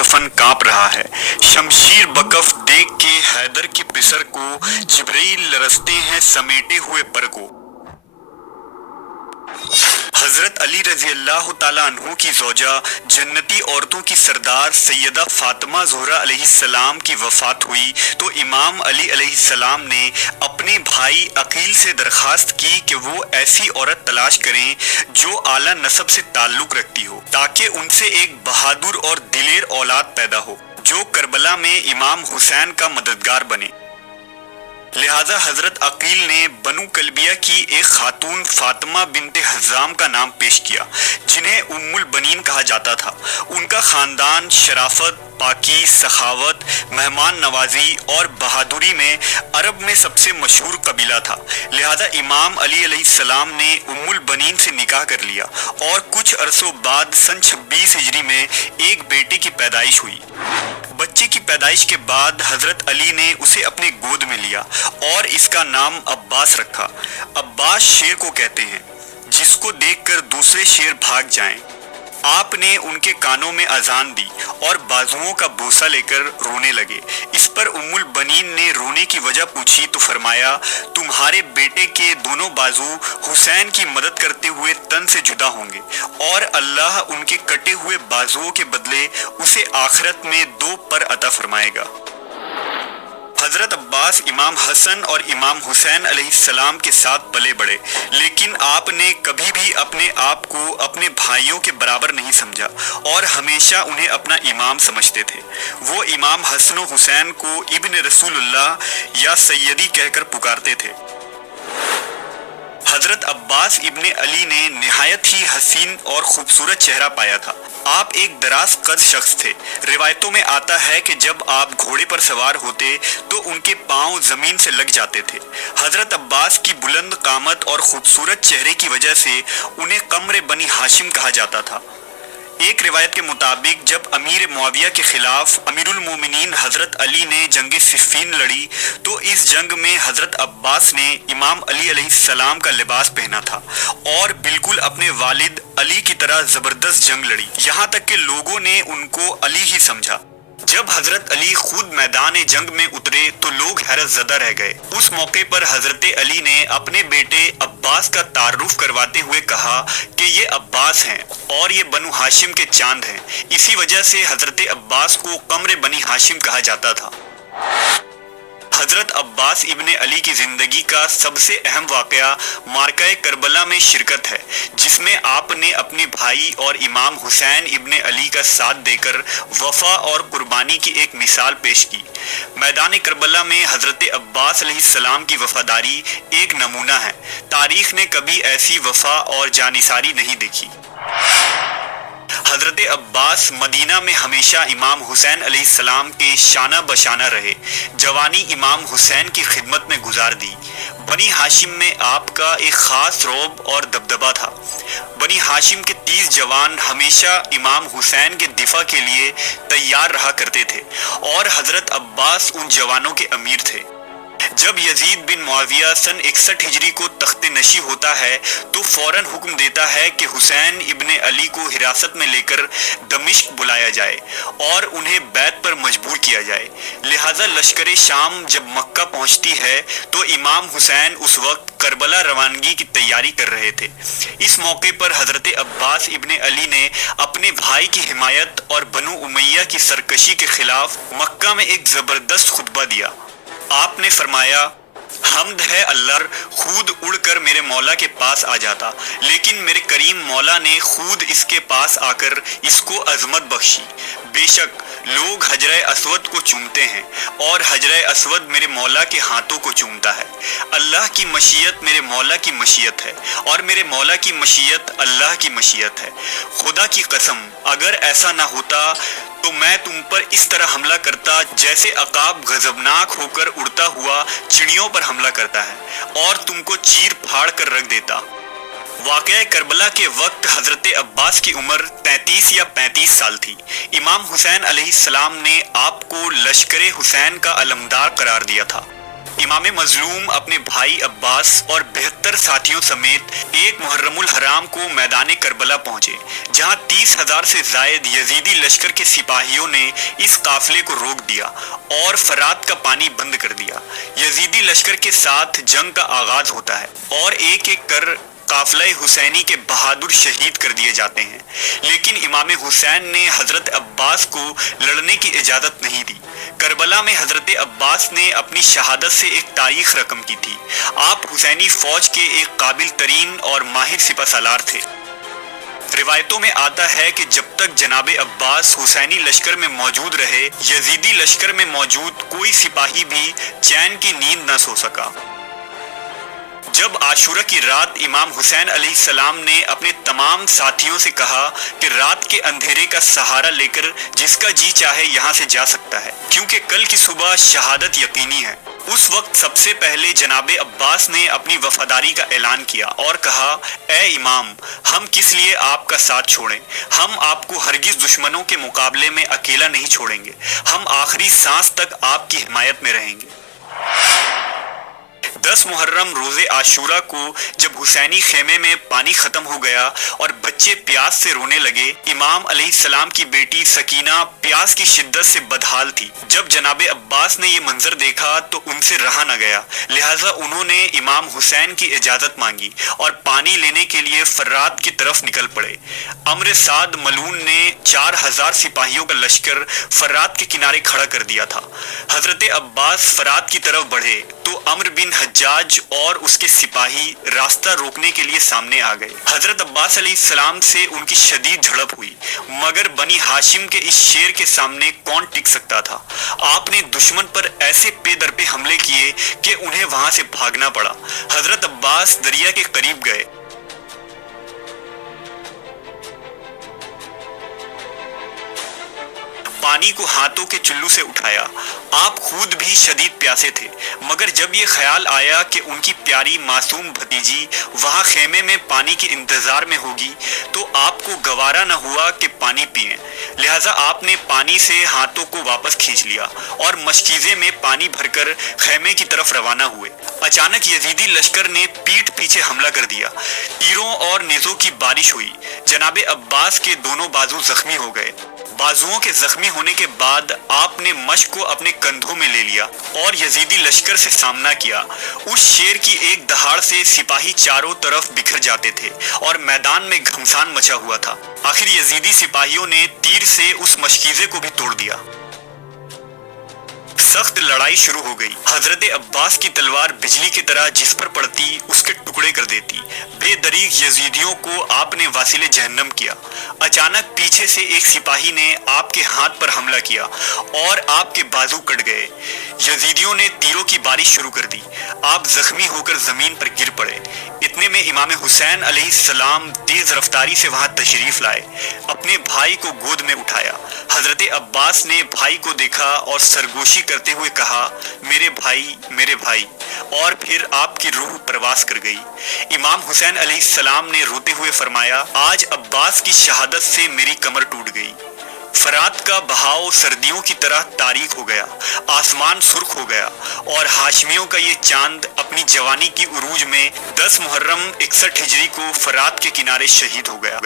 कफन कांप रहा है। शमशीर बकफ देख के हैदर के पिसर को जिब्रील लरसते हैं समेटे हुए पर को। हजरत अली रजी अल्लाह ताला अन्हु की ज़ौजा जन्नती औरतों की सरदार सैयदा फातिमा ज़ोहरा अलैहिस्सलाम की वफ़ात हुई तो इमाम अली अलैहिस्सलाम ने अपने भाई अकील से दरख्वास्त की कि वो ऐसी औरत तलाश करें जो आला नसब से ताल्लुक़ रखती हो, ताकि उनसे एक बहादुर और दिलेर औलाद पैदा हो जो करबला में इमाम हुसैन का मददगार बने। लिहाजा हजरत अकील ने बनु कलबिया की एक खातून फातिमा बिनते हज़ाम का नाम पेश किया, जिन्हें उम्मुल बनीन कहा जाता था। उनका खानदान शराफत, पाकी, सखावत, मेहमान नवाजी और बहादुरी में अरब में सबसे मशहूर कबीला था। लिहाजा इमाम अली अलैहिस्सलाम ने उम्मुल बनीन से निकाह कर लिया और कुछ अरसों बाद सन 26 हिजरी में एक बेटे की पैदाइश हुई। बच्चे की पैदाइश के बाद हजरत अली ने उसे अपने गोद में लिया और इसका नाम अब्बास रखा। अब्बास शेर को कहते हैं जिसको देखकर दूसरे शेर भाग जाएं। आपने उनके कानों में अजान दी और बाजुओं का बोसा लेकर रोने लगे। इस पर उम्मुल बनीन ने रोने की वजह पूछी तो फरमाया, तुम्हारे बेटे के दोनों बाजू हुसैन की मदद करते हुए तन से जुदा होंगे और अल्लाह उनके कटे हुए बाजुओं के बदले उसे आखिरत में 2 पर अता फरमाएगा। हजरत अब्बास इमाम हसन और इमाम हुसैन अलैहिस्सलाम के साथ पले बढ़े, लेकिन आपने कभी भी अपने आप को अपने भाइयों के बराबर नहीं समझा और हमेशा उन्हें अपना इमाम समझते थे। वो इमाम हसन हुसैन को इब्न रसूलुल्लाह या सैयदी कहकर पुकारते थे। हजरत अब्बास इब्ने अली ने निहायत ही हसीन और खूबसूरत चेहरा पाया था। आप एक दराज कद शख्स थे। रिवायतों में आता है कि जब आप घोड़े पर सवार होते तो उनके पांव जमीन से लग जाते थे। हजरत अब्बास की बुलंद कामत और खूबसूरत चेहरे की वजह से उन्हें कमर बनी हाशिम कहा जाता था। एक रिवायत के मुताबिक जब अमीर मुआविया के खिलाफ अमीरुल मोमिनीन हजरत अली ने जंग सिफ़ीन लड़ी तो इस जंग में हजरत अब्बास ने इमाम अली अलैहिस्सलाम का लिबास पहना था और बिल्कुल अपने वालिद अली की तरह जबरदस्त जंग लड़ी, यहाँ तक कि लोगों ने उनको अली ही समझा। जब हजरत अली खुद मैदान जंग में उतरे तो लोग हैरत ज़दा रह गए। उस मौके पर हजरत अली ने अपने बेटे अब्बास का तारुफ करवाते हुए कहा कि ये अब्बास हैं और ये बनु हाशिम के चांद हैं। इसी वजह से हजरत अब्बास को कमर बनी हाशिम कहा जाता था। हजरत अब्बास इब्ने अली की ज़िंदगी का सबसे अहम वाक़या मार्का करबला में शिरकत है, जिसमें आपने अपने भाई और इमाम हुसैन इब्ने अली का साथ देकर वफ़ा और कुर्बानी की एक मिसाल पेश की। मैदान करबला में हजरत अब्बास अलैहिस्सलाम की वफ़ादारी एक नमूना है। तारीख़ ने कभी ऐसी वफ़ा और जानिसारी नहीं देखी। हजरत अब्बास मदीना में हमेशा इमाम हुसैन अलैहिस्सलाम के शाना बशाना रहे। जवानी इमाम हुसैन की खिदमत में गुजार दी। बनी हाशिम में आपका एक ख़ास रौब और दबदबा था। बनी हाशिम के 30 जवान हमेशा इमाम हुसैन के दिफा के लिए तैयार रहा करते थे और हजरत अब्बास उन जवानों के अमीर थे। जब यजीद बिन मुआविया सन 61 हिजरी को तख्ते नशी होता है तो फौरन हुक्म देता है कि हुसैन इब्ने अली को हिरासत में लेकर दमिश्क बुलाया जाए और उन्हें बैत पर मजबूर किया जाए। लिहाजा लश्कर शाम जब मक्का पहुंचती है तो इमाम हुसैन उस वक्त करबला रवानगी की तैयारी कर रहे थे। इस मौके पर हजरत अब्बास इब्ने अली ने अपने भाई की हिमायत और बनु उमैया की सरकशी के खिलाफ मक्का में एक ज़बरदस्त खुतबा दिया। आपने फरमाया, हम्द है अल्लाह खुद उड़कर मेरे मौला के पास आ जाता, लेकिन मेरे करीम मौला ने खुद इसके पास आकर इसको अजमत बख्शी। बेशक लोग हजर असवद को चूमते हैं और हजर असवद मेरे मौला के हाथों को चूमता है। अल्लाह की मशीयत मेरे मौला की मशीयत है और मेरे मौला की मशीयत अल्लाह की मशीयत है। खुदा की कसम अगर ऐसा ना होता तो मैं तुम पर इस तरह हमला करता जैसे अकाब गजबनाक होकर उड़ता हुआ चिड़ियों पर हमला करता है और तुमको चीर फाड़ कर रख देता। वाक़या करबला के वक्त हजरत अब्बास की उम्र 33 या 35 साल थी। इमाम हुसैन अलैहिस्सलाम ने आपको लश्कर हुसैन का अलमदार करार दिया था। امام مظلوم اپنے بھائی عباس اور 72 ساتھیوں سمیت 1 محرم الحرام کو میدان کربلا پہنچے، جہاں 30,000 سے زائد یزیدی لشکر کے سپاہیوں نے اس قافلے کو روک دیا اور فرات کا پانی بند کر دیا۔ یزیدی لشکر کے ساتھ جنگ کا آغاز ہوتا ہے اور ایک ایک کر قافلہ حسینی کے بہادر شہید کر دیے جاتے ہیں، لیکن امام حسین نے حضرت عباس کو لڑنے کی اجازت نہیں دی۔ کربلا میں حضرت عباس نے اپنی شہادت سے ایک تاریخ رقم کی تھی۔ آپ حسینی فوج کے ایک قابل ترین اور ماہر سپہ سالار تھے۔ روایتوں میں آتا ہے کہ جب تک جناب عباس حسینی لشکر میں موجود رہے، یزیدی لشکر میں موجود کوئی سپاہی بھی چین کی نیند نہ سو سکا۔ جب عاشورہ کی رات امام حسین علیہ السلام نے اپنے تمام ساتھیوں سے کہا کہ رات کے اندھیرے کا سہارا لے کر جس کا جی چاہے یہاں سے جا سکتا ہے، کیونکہ کل کی صبح شہادت یقینی ہے، اس وقت سب سے پہلے جناب عباس نے اپنی وفاداری کا اعلان کیا اور کہا، اے امام، ہم کس لیے آپ کا ساتھ چھوڑیں؟ ہم آپ کو ہرگز دشمنوں کے مقابلے میں اکیلا نہیں چھوڑیں گے، ہم آخری سانس تک آپ کی حمایت میں رہیں گے۔ 10 محرم روز عاشورہ کو جب حسینی خیمے میں پانی ختم ہو گیا اور بچے پیاس سے رونے لگے، امام علیہ السلام کی بیٹی سکینہ پیاس کی شدت سے بدحال تھی۔ جب جناب عباس نے یہ منظر دیکھا تو ان سے رہا نہ گیا، لہٰذا انہوں نے امام حسین کی اجازت مانگی اور پانی لینے کے لیے فرات کی طرف نکل پڑے۔ عمرو سعد ملعون نے 4,000 سپاہیوں کا لشکر فرات کے کنارے کھڑا کر دیا تھا۔ حضرت عباس فرات کی طرف بڑھے تو عمرو بن حجاج اور اس کے سپاہی راستہ روکنے کے لیے سامنے آ گئے۔ حضرت عباس علیہ السلام سے ان کی شدید جھڑپ ہوئی، مگر بنی ہاشم کے اس شیر کے سامنے کون ٹک سکتا تھا؟ آپ نے دشمن پر ایسے پے در پے حملے کیے کہ انہیں وہاں سے بھاگنا پڑا۔ حضرت عباس دریا کے قریب گئے، پانی کو ہاتھوں کے چلو سے اٹھایا۔ آپ خود بھی شدید پیاسے تھے، مگر جب یہ خیال آیا کہ ان کی پیاری معصوم بھتیجی وہاں خیمے میں پانی کے انتظار میں ہوگی تو آپ کو گوارا نہ ہوا کہ پانی پئیں، لہٰذا آپ نے پانی سے ہاتھوں کو واپس کھینچ لیا اور مشکیزے میں پانی بھر کر خیمے کی طرف روانہ ہوئے۔ اچانک یزیدی لشکر نے پیٹھ پیچھے حملہ کر دیا، تیروں اور نیزوں کی بارش ہوئی۔ جناب عباس کے دونوں بازو زخمی ہو گئے۔ بازوؤں کے زخمی ہونے کے بعد آپ نے مشق کو اپنے کندھوں میں لے لیا اور یزیدی لشکر سے سامنا کیا۔ اس شیر کی ایک دہاڑ سے سپاہی چاروں طرف بکھر جاتے تھے اور میدان میں گھمسان مچا ہوا تھا۔ آخر یزیدی سپاہیوں نے تیر سے اس مشکیزے کو بھی توڑ دیا۔ سخت لڑائی شروع ہو گئی۔ حضرت عباس کی تلوار بجلی کی طرح جس پر پڑتی اس کے ٹکڑے کر دیتی۔ بے دریغ یزیدیوں کو آپ نے واصل جہنم کیا۔ اچانک پیچھے سے ایک سپاہی نے آپ کے ہاتھ پر حملہ کیا اور آپ کے بازو کٹ گئے۔ یزیدیوں نے تیروں کی بارش شروع کر دی۔ آپ زخمی ہو کر زمین پر گر پڑے۔ اتنے میں امام حسین علیہ السلام تیز رفتاری سے وہاں تشریف لائے، اپنے بھائی کو گود میں اٹھایا۔ حضرت عباس نے بھائی کو دیکھا اور سرگوشی کرتے ہوئے کہا، میرے بھائی، میرے بھائی، اور پھر آپ کی روح پرواز کر گئی۔ امام حسین علیہ السلام نے روتے ہوئے فرمایا، آج عباس کی شہادت سے میری کمر ٹوٹ گئی۔ فرات کا بہاؤ سردیوں کی طرح تاریک ہو گیا، آسمان سرخ ہو گیا اور ہاشمیوں کا یہ چاند اپنی جوانی کی عروج میں 10 محرم 61 ہجری کو فرات کے کنارے شہید ہو گیا۔